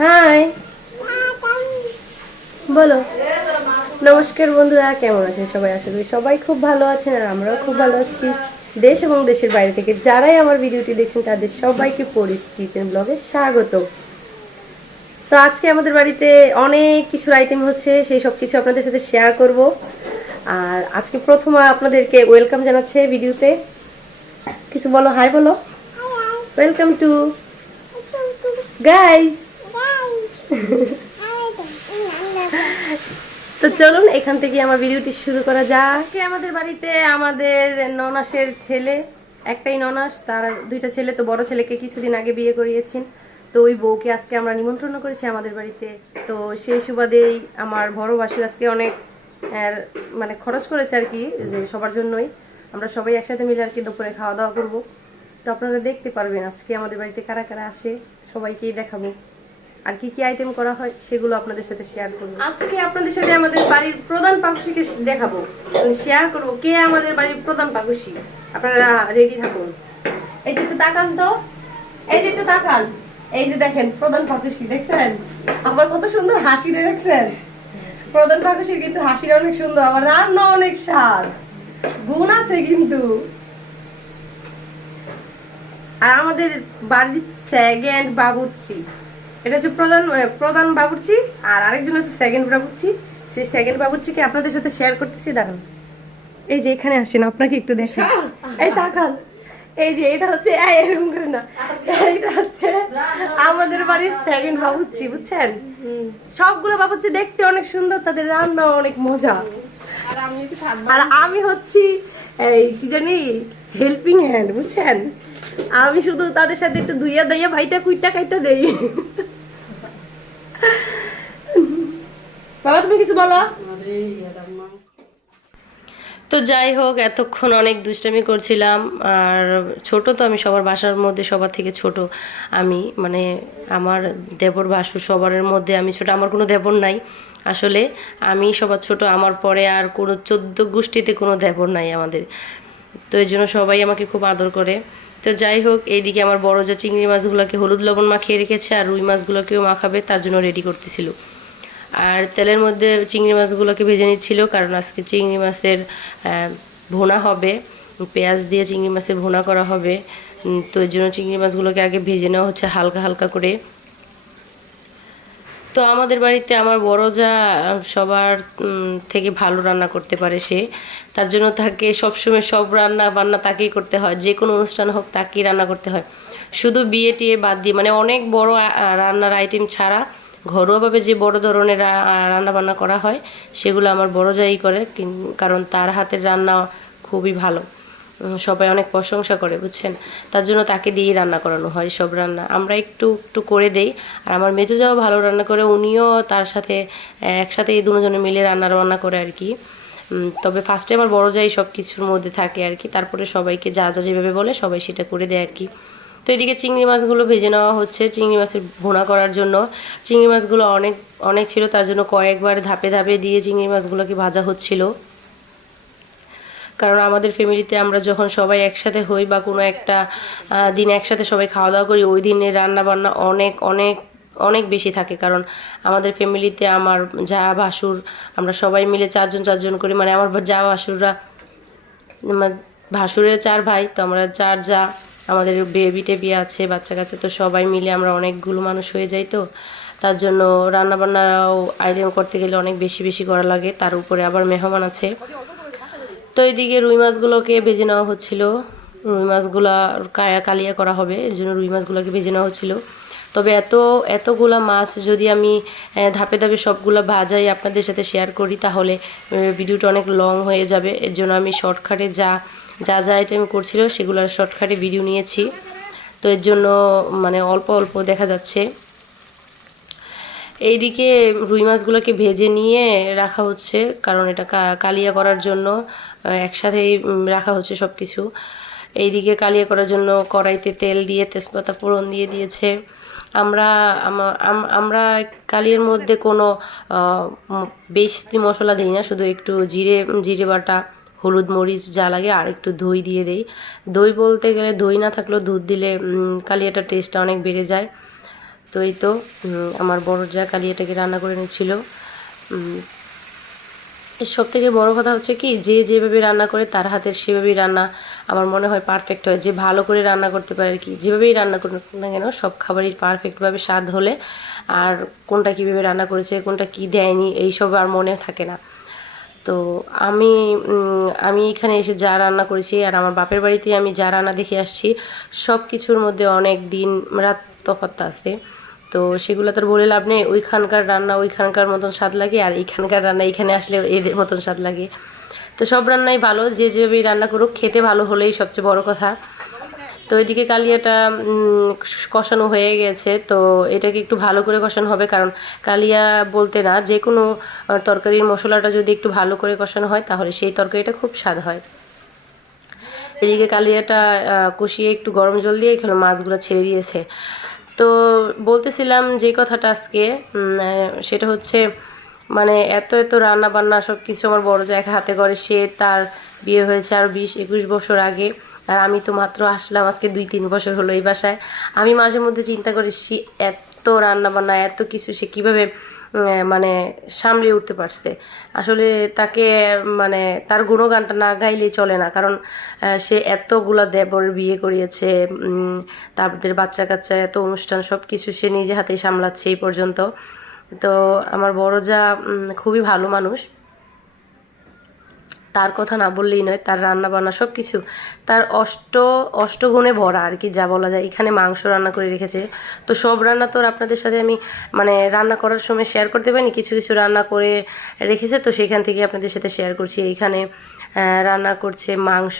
High, বলো। নমস্কার বন্ধুরা, কেমন আছেন সবাই? আশা করি সবাই খুব ভালো আছেন আর আমরাও খুব ভালো আছি। দেশ এবং দেশের বাইরে থেকে যারাই আমার ভিডিওটি দেখছেন তাদের সবাইকে পরিস কিচেন ব্লগে স্বাগত। তো আজকে আমাদের বাড়িতে অনেক কিছুর আইটেম হচ্ছে, সেই সব কিছু আপনাদের সাথে শেয়ার করব। আর আজকে প্রথম আপনাদেরকে ওয়েলকাম জানাচ্ছে ভিডিওতে। কিছু বলো, হাই বলো। Welcome to guys. তো চলুন এখান থেকে আমার ভিডিওটি শুরু করা যাক। আমাদের বাড়িতে আমাদের ননাসের ছেলে, একটাই ননাস, তার দুইটা ছেলে। তো বড় ছেলেকে কিছুদিন আগে বিয়ে করিয়েছেন, তো ওই বউকে আজকে আমরা নিমন্ত্রণ করেছি আমাদের বাড়িতে। তো সেই সুবাদেই আমার বড় বাসুর আজকে অনেক মানে খরচ করেছে আর কি, যে সবার জন্যই আমরা সবাই একসাথে মিলে আর কি দুপুরে খাওয়া দাওয়া করবো। তো আপনারা দেখতে পারবেন আজকে আমাদের বাড়িতে কারা কারা আসে, সবাইকেই দেখাবো। আর কি কি আইটেম করা হয় সেগুলো আপনাদের সাথে শেয়ার করব। আজকে আপনাদের সাথে আমাদের বাড়ির প্রধান পাকুশিকে দেখাবো, শেয়ার করব কে আমাদের বাড়ির প্রধান পাকুশি। আপনারা রেডি থাকুন। এই যে একটু তাকান তো, এই যে একটু তাকান, এই যে দেখেন প্রধান পাকুশি, দেখছেন আবার কত সুন্দর হাসি দিয়ে, দেখছেন প্রধান পাকুশির কিন্তু হাসিটা অনেক সুন্দর, আবার রান্না অনেক স্বাদ, গুণ আছে কিন্তু। আর আমাদের বাড়ির সেকেন্ড বাবুর্চি, এটা হচ্ছে প্রধান প্রধান বাবুর্চি, আর আরেকজন হচ্ছে সেকেন্ড বাবুর্চি। সেই সেকেন্ড বাবুর্চিকে আপনাদের সাথে শেয়ার করতেছি, দাঁড়ান। এই যে এখানে আসেন, আপনাকে একটু দেখেন, এই তাকান। এই যে এটা হচ্ছে এরকম করে না, এটা হচ্ছে আমাদের বাড়ির সেকেন্ড বাবুর্চি, বুঝছেন? সবগুলো বাবুর্চি দেখতে অনেক সুন্দর, তাদের রান্না অনেক মজা। আর আমি হচ্ছি এই কি জানি হেল্পিং হ্যান্ড, বুঝছেন? আমি শুধু তাদের সাথে একটু ধুইয়া দাইয়া ভাইটা কুইটা খাইটা দেই। বাবা তুমি কিছু বলো। তো যাই হোক, এতক্ষণ অনেক দুষ্টামি করছিলাম। আর ছোট তো আমি, সবার বাসার মধ্যে সবার থেকে ছোট আমি, মানে আমার দেবর ভাসুর সবার মধ্যে আমি ছোট, আমার কোনো দেবর নাই আসলে, আমি সবার ছোট। আমার পরে আর কোনো 14 গোষ্ঠীতে কোনো দেবর নাই আমাদের, তো এই জন্য সবাই আমাকে খুব আদর করে। তো যাই হোক, এইদিকে আমার বড় যা চিংড়ি মাছগুলোকে হলুদ লবণ মাখিয়ে রেখেছে, আর রুই মাছগুলোকেও মাখাবে, তার জন্য রেডি করতেছিল। আর তেলের মধ্যে চিংড়ি মাছগুলোকে ভেজে নিচ্ছিল, কারণ আজকে চিংড়ি মাছের ভুনা হবে, পেঁয়াজ দিয়ে চিংড়ি মাছের ভুনা করা হবে। তো এর জন্য চিংড়ি মাছগুলোকে আগে ভেজে নেওয়া হচ্ছে হালকা হালকা করে। তো আমাদের বাড়িতে আমার বড় যা সবার থেকে ভালো রান্না করতে পারে সে, তার জন্য তাকে সবসময় সব রান্না বান্না তাকেই করতে হয়, যে কোনো অনুষ্ঠান হোক তাকেই রান্না করতে হয়। শুধু বিয়ে টিয়ে বাদ দিয়ে, মানে অনেক বড় রান্নার আইটেম ছাড়া ঘরোয়াভাবে যে বড় ধরনের রান্না বান্না করা হয় সেগুলো আমার বড় যাই করে, কারণ তার হাতের রান্না খুবই ভালো, সবাই অনেক প্রশংসা করে, বুঝছেন? তার জন্য তাকে দিয়েই রান্না করানো হয় সব রান্না, আমরা একটু একটু করে দেই। আর আমার মেজো যাও ভালো রান্না করে, উনিও তার সাথে একসাথে এই দুজনে মিলে রান্না করে আর কি। তবে ফার্স্টে আমার বড় যাই সব কিছুর মধ্যে থাকে আর কি, তারপরে সবাইকে যা যা যেভাবে বলে সবাই সেটা করে দেয় আর কি। তো এদিকে চিংড়ি মাছগুলো ভেজে নেওয়া হচ্ছে চিংড়ি মাছের ভুনা করার জন্য। চিংড়ি মাছগুলো অনেক অনেক ছিল, তার জন্য কয়েকবার ধাপে ধাপে দিয়ে চিংড়ি মাছগুলোকে ভাজা হচ্ছিল। কারণ আমাদের ফ্যামিলিতে আমরা যখন সবাই একসাথে হই বা কোনো একটা দিন একসাথে সবাই খাওয়া দাওয়া করি, ওই দিনের রান্না বান্না অনেক অনেক অনেক বেশি থাকে। কারণ আমাদের ফ্যামিলিতে আমার যা ভাসুর, আমরা সবাই মিলে চারজন চারজন করি, মানে আমার যা ভাসুররা, আমার ভাসুরের 4 ভাই, তো আমরা 4 যা, আমাদের বেবি টেবি আছে, বাচ্চা কাচ্চা, তো সবাই মিলে আমরা অনেকগুলো মানুষ হয়ে যাই। তো তার জন্য রান্নাবান্নাও আইটেম করতে গেলে অনেক বেশি বেশি করা লাগে, তার উপরে আবার মেহমান আছে। তো এইদিকে রুই মাছগুলোকে ভেজে নেওয়া হচ্ছিল, রুই মাছগুলা কালিয়া করা হবে, এর জন্য রুই মাছগুলোকে ভেজে নেওয়া হচ্ছিল। তবে এতগুলা মাছ যদি আমি ধাপে ধাপে সবগুলো ভাজাই আপনাদের সাথে শেয়ার করি, তাহলে ভিডিওটা অনেক লং হয়ে যাবে। এর জন্য আমি শর্টকাটে যা যা যা আইটেম করছিল সেগুলো শর্টকাটে ভিডিও নিয়েছি, তো এর জন্য মানে অল্প অল্প দেখা যাচ্ছে। এইদিকে রুই মাছগুলোকে ভেজে নিয়ে রাখা হচ্ছে, কারণ এটা কালিয়া করার জন্য একসাথেই রাখা হচ্ছে সব কিছু। এইদিকে কালিয়া করার জন্য কড়াইতে তেল দিয়ে তেজপাতা ফোড়ন দিয়ে দিয়েছে। আমরা আমরা কালিয়ার মধ্যে কোনো বেশি মশলা দিই না, শুধু একটু জিরে জিরে বাটা, হলুদ মরিচ যা লাগে, আর একটু দই দিয়ে দেই। দই বলতে গেলে দই না থাকলেও দুধ দিলে কালিয়াটার টেস্টটা অনেক বেড়ে যায়। তো এই তো আমার বড় যা কালিয়াটাকে রান্না করে নিচ্ছিল। সব থেকে বড় কথা হচ্ছে কি, যে যেভাবে রান্না করে তার হাতের সেভাবেই রান্না আমার মনে হয় পারফেক্ট হয়। যে ভালো করে রান্না করতে পারে আর কি, যেভাবেই রান্না করুক না কেন সব খাবারই পারফেক্টভাবে স্বাদ হলে আর কোনটা কীভাবে রান্না করেছে, কোনটা কি দেয়নি এইসব আর মনে থাকে না। তো আমি আমি এখানে এসে যা রান্না করেছি আর আমার বাপের বাড়িতে আমি যা রান্না দেখে আসছি, সব কিছুর মধ্যে অনেক দিন রাত তফাৎ আছে। তো সেগুলো তো আর বলে লাভ নেই। ওইখানকার রান্না ওইখানকার মতন স্বাদ লাগে, আর এইখানকার রান্না এখানে আসলে এদের মতন স্বাদ লাগে। তো সব রান্নাই ভালো, যে যেভাবেই রান্না করুক খেতে ভালো হলেই সবচেয়ে বড় কথা। তো এদিকে কালিয়াটা কষানো হয়ে গেছে। তো এটাকে একটু ভালো করে কষানো হবে, কারণ কালিয়া বলতে না, যে কোনো তরকারির মশলাটা যদি একটু ভালো করে কষানো হয় তাহলে সেই তরকারিটা খুব স্বাদ হয়। এদিকে কালিয়াটা কষিয়ে একটু গরম জল দিয়ে এখানে মাছগুলো ছেড়ে দিয়েছে। তো বলতেছিলাম যে কথাটা আজকে, সেটা হচ্ছে মানে এত এত রান্না বান্না সব কিছু আমার বড় জায়গা হাতে করে। সে তার বিয়ে হয়েছে আর 20-21 বছর আগে, আর আমি তো মাত্র আসলাম আজকে 2-3 বছর হলো এই বাসায়। আমি মাঝে মধ্যে চিন্তা করি সে এত রান্না বান্না এত কিছু সে কীভাবে মানে সামলে উঠতে পারছে। আসলে তাকে মানে তার গুণগানটা না গাইলেই চলে না, কারণ সে এতগুলা দেবরের বিয়ে করিয়েছে, তাদের বাচ্চা কাচ্চা এত অনুষ্ঠান সব কিছু সে নিজে হাতেই সামলাচ্ছে এই পর্যন্ত। তো আমার বড় যা খুবই ভালো মানুষ, তার কথা না বললেই নয়। তার রান্না বান্না সব কিছু তার অষ্টগুণে ভরা আর কি, যা বলা যায়। এখানে মাংস রান্না করে রেখেছে। তো সব রান্না তো আর আপনাদের সাথে আমি মানে রান্না করার সময় শেয়ার করতে পারিনি, কিছু কিছু রান্না করে রেখেছে, তো সেখান থেকে আপনাদের সাথে শেয়ার করছি। এইখানে রান্না করছে মাংস,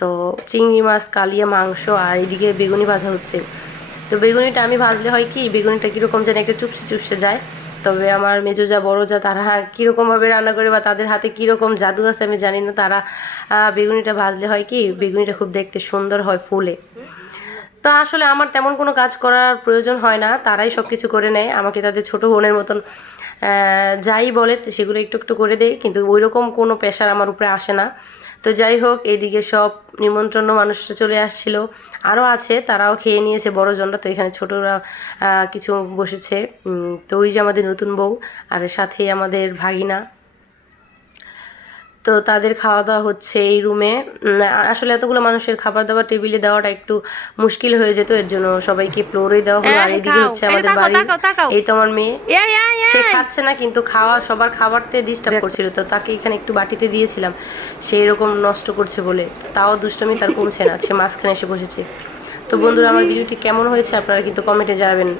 তো চিংড়ি মাছ কালিয়া মাংস, আর এদিকে বেগুনি ভাজা হচ্ছে। তো বেগুনিটা আমি ভাজলে হয় কি, বেগুনিটা কীরকম যেন একটা চুপসে চুপসে যায়। তবে আমার মেজো যা বড় যা তারা কীরকমভাবে রান্না করে বা তাদের হাতে কীরকম জাদু আছে আমি জানি না, তারা বেগুনিটা ভাজলে হয় কি বেগুনিটা খুব দেখতে সুন্দর হয় ফুলে। তো আসলে আমার তেমন কোনো কাজ করার প্রয়োজন হয় না, তারাই সব কিছু করে নেয়। আমাকে তাদের ছোটো বোনের মতন যাই বলে সেগুলো একটু একটু করে দেয়, কিন্তু ওই রকম কোনো প্রেশার আমার উপরে আসে না। তো যাই হোক, এইদিকে সব নিমন্ত্রণ মানুষরা চলে আসছিল, আরও আছে, তারাও খেয়ে নিয়েছে বড়জনরা। তো এখানে ছোটরা কিছু বসেছে। তো ওই যে আমাদের নতুন বউ, আর সাথেই আমাদের ভাগিনা। তো তাদের খাওয়া দাওয়া হচ্ছে এই রুমে। আসলে এতগুলো মানুষের খাবার দাবার টেবিলে দেওয়াটা একটু মুশকিল হয়ে যেত, এর জন্য সবাইকে ফ্লোরেই দেওয়া হলো। আর এইদিকে হচ্ছে আমাদের বাড়ি। এই তো আমার মেয়ে, সে খাচ্ছে না কিন্তু সবার খাবারতে ডিস্টার্ব করছিল, তো তাকে এখানে একটু বাটিতে দিয়েছিলাম, সেই রকম নষ্ট করছে বলে। তাও দুষ্টমি তার কমছে না, সে মাঝখানে এসে বসেছে। তো বন্ধুরা, আমার ভিডিওটি কেমন হয়েছে আপনারা কিন্তু কমেন্টে জানাবেন।